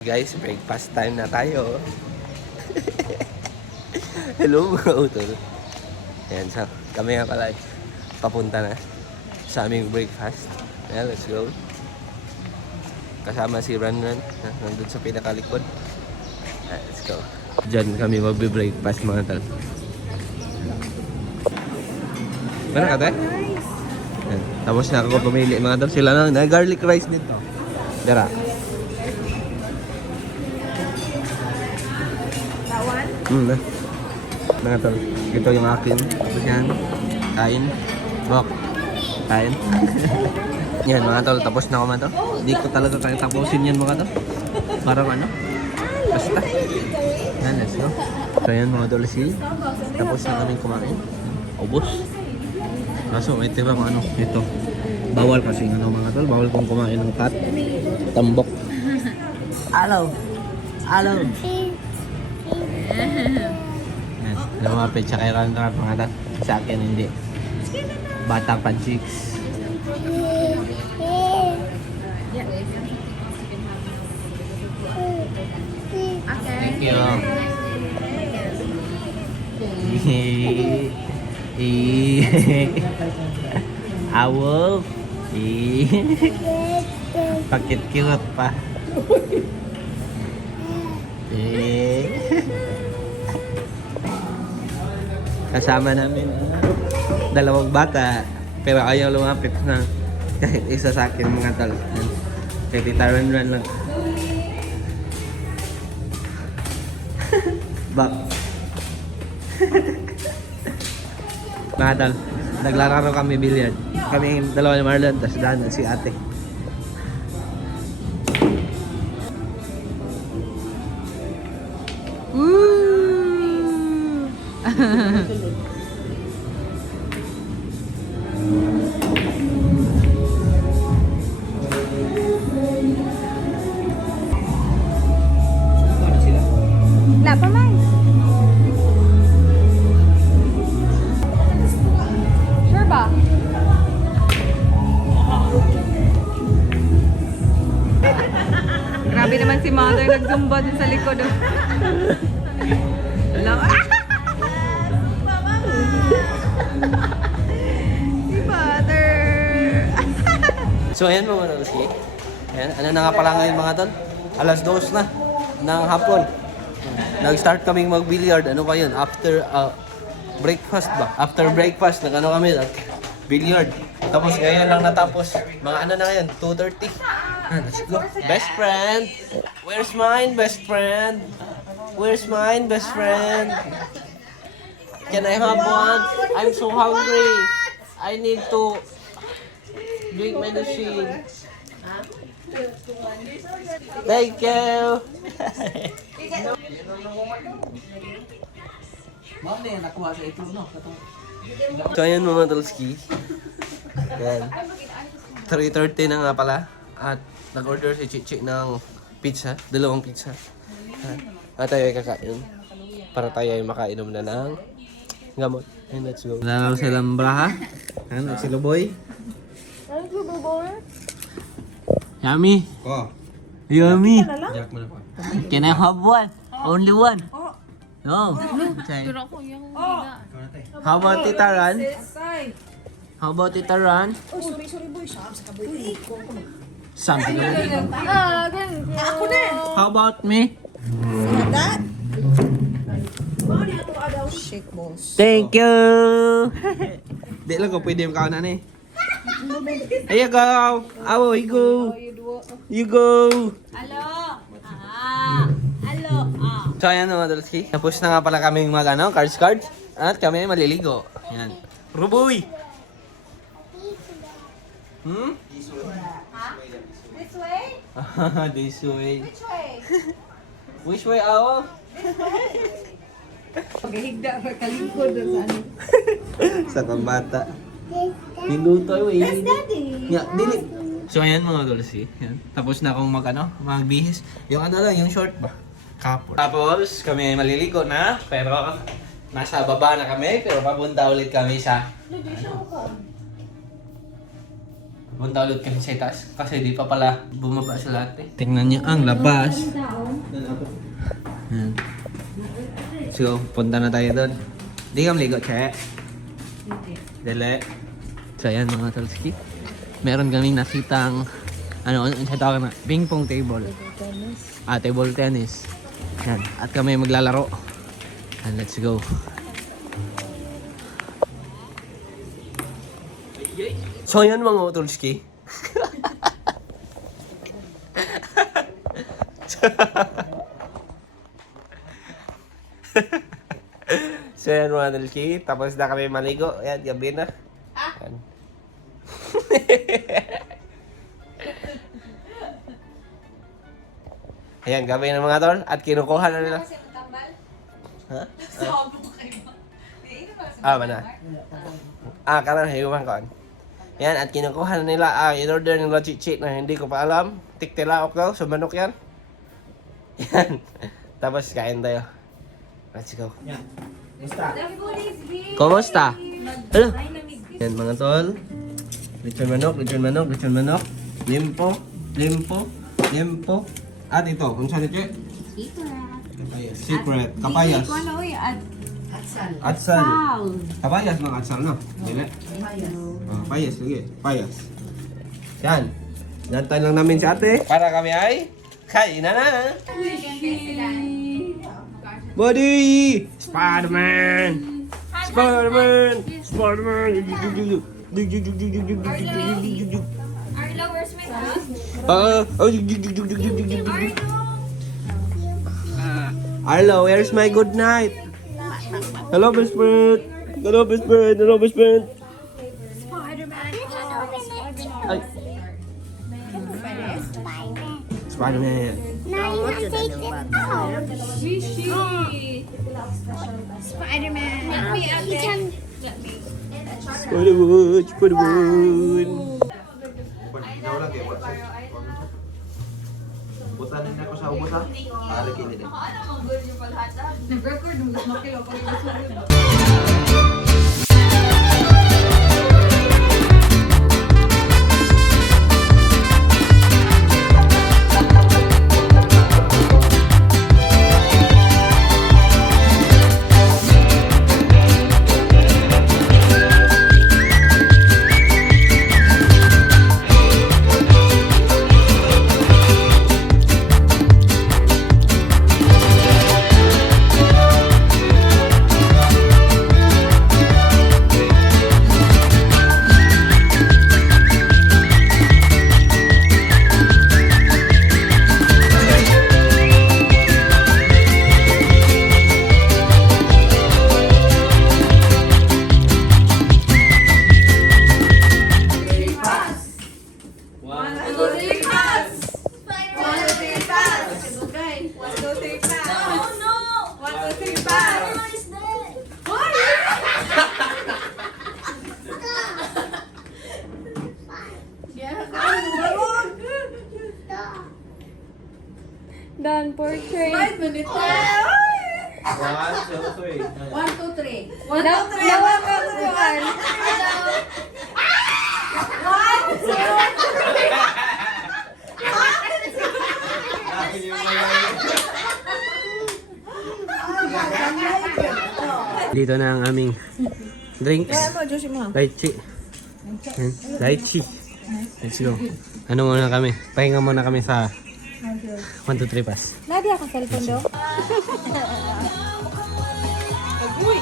Guys, breakfast time na tayo. Hello mga utol. Ayan, so kami nga pala papunta na sa aming breakfast. Ayan, let's go. Kasama si Ranran, nandun sa pinakalikod. Ayan, let's go. Diyan kami magbe-breakfast mga tal. Ano ka tayo? Ayan, tapos na ako pumili mga tal. Sila na garlic rice nito. Dara. Mga tol, ito yung akin. Tapos yan, kain. Bok, kain. Yan mga tol, tapos na ako mga tol. Hindi ko talaga kaya tapusin yan mga tol. Parang ano, basta. Yan, let's go. So yan mga tol, tapos na kami kumain. Ubus. Kaso may tira mga ano, ito. Bawal kasi ano mga tol, bawal kong kumain ng kat. Tambok. Alo. Alo. Lumapit siya kay Ranran mga tal. Sa akin hindi. Batang pa chicks. Thank you. Awo. Pakit cute pa. Kasama namin dalawang bata pero ayaw lumapit na kahit isa sa akin mga tal. Kaya titaran lang. Bak. Mga tal, naglalaro kami billiard. Kami dalawa ni Marlon, tapos daan si ate. Wala pa man. Sure ba? Grabe naman si mother, nag-zumba din sa likod. Hello? Si mother. So ayan mga Rolski. Ayan, ano na nga pala ngayon mga tol? Alas 2 na ng hapon. Nag-start kaming mag-billiard. Ano ba yun? After breakfast ba? After breakfast, nag-ano kami? Billiard. Tapos ngayon lang natapos. Mga ano na ngayon? 2:30. Let's go. Best friend! Where's mine, best friend? Where's mine, best friend? Can I have one? I'm so hungry. I need to drink medicine. Thank you. So ayan mga Tolski. Yan. 3:30 na nga pala. At nag-order si Chichi ng pizza. 2 pizza. At tayo ay kakain. Para tayo ay makainom na ng gamot. And let's go. Lalo silang braha. Ano, si Luboy. Yummy. Oh. Yummy. Jack mo na pa. Can I have one? Only one? No. Okay. How about Tita Ran? How about Tita Ran? Oh, sorry boy. Something. Ako na. How about me? That? Shake balls. Thank you. Di lang ko pwede yung kawanan eh. Here you go. Awo, you go. You go. Hello. Hello. So ayan mga Dolski. Tapos na nga pala kaming cards. At kami ay maliligo. Yan. Ruboy! Hmm? This way? This way. Which way? Which way, Awo? Paghihigda ka kalingkod sa ano. Sa kambata. Minuto ay That's daddy. Yeah, dili. So ayan mga Dolsi. Yan. Tapos na akong magbihis. Yung ano lang, yung short ba? Kapor. Tapos kami ay maliligo na. Pero nasa baba na kami. Pero papunta ulit kami sa Punta ulit kami sa itaas kasi di pa pala bumaba sa lahat eh. Tingnan niyo ang labas. Yan. So, punta na tayo doon. Di ka maligo, che? Dele. So, ayan mga Tolski. Meron kaming nakitang ano tawag na? Ping pong table. Table tennis. Yan. At kami maglalaro. And let's go. So yan mga Utulski. So yan mga Utulski. Tapos na kami maligo. Yan, gabi na. Yan. Ayan, gabi na mga tol. At kinukuha na nila. Ha? Mana? Kanan hiyuman ko. Yan, at kinukuha na nila. In-order nila chichit na hindi ko pa alam. Tiktilaok daw, sa manok yan. Yan. Tapos kain tayo. Let's go. Kumusta? Hello? Yan mga tol. Lechon manok, lechon manok, lechon manok. Limpo, limpo, limpo. At ito, kung saan ito? Secret. Kapayas. Atsal. Kapayas mga atsal, no? Dili? Payas lagi. Payas. Yan. Nantay lang namin si ate. Para kami ay kainan na. Buddy! Spider-Man! Spider-Man! Spider-Man! Arlo, where's my house? Arlo, where's my good night? Hello, best friend. Hello, best friend. Hello, best friend. Spider-Man. Ay. Spider-Man. Spider-Man. Let me at it. Let me. Spider-Man. Spider-Man. Butanin na ko sa ubos ha. Para kini din. Nag-record mo. Makilo pag ilusog. Done portrait. 5 minutes. 1, 2, 3. 1, 2, 3. 1, 2, 3. Nawa ka kuan. Dito na ang aming drinks. Lychee. Yan, lychee. Let's go. Ano muna kami? Pahinga muna kami sa 1, 2, 3 pass. Nadia ka cellphone do. Uy.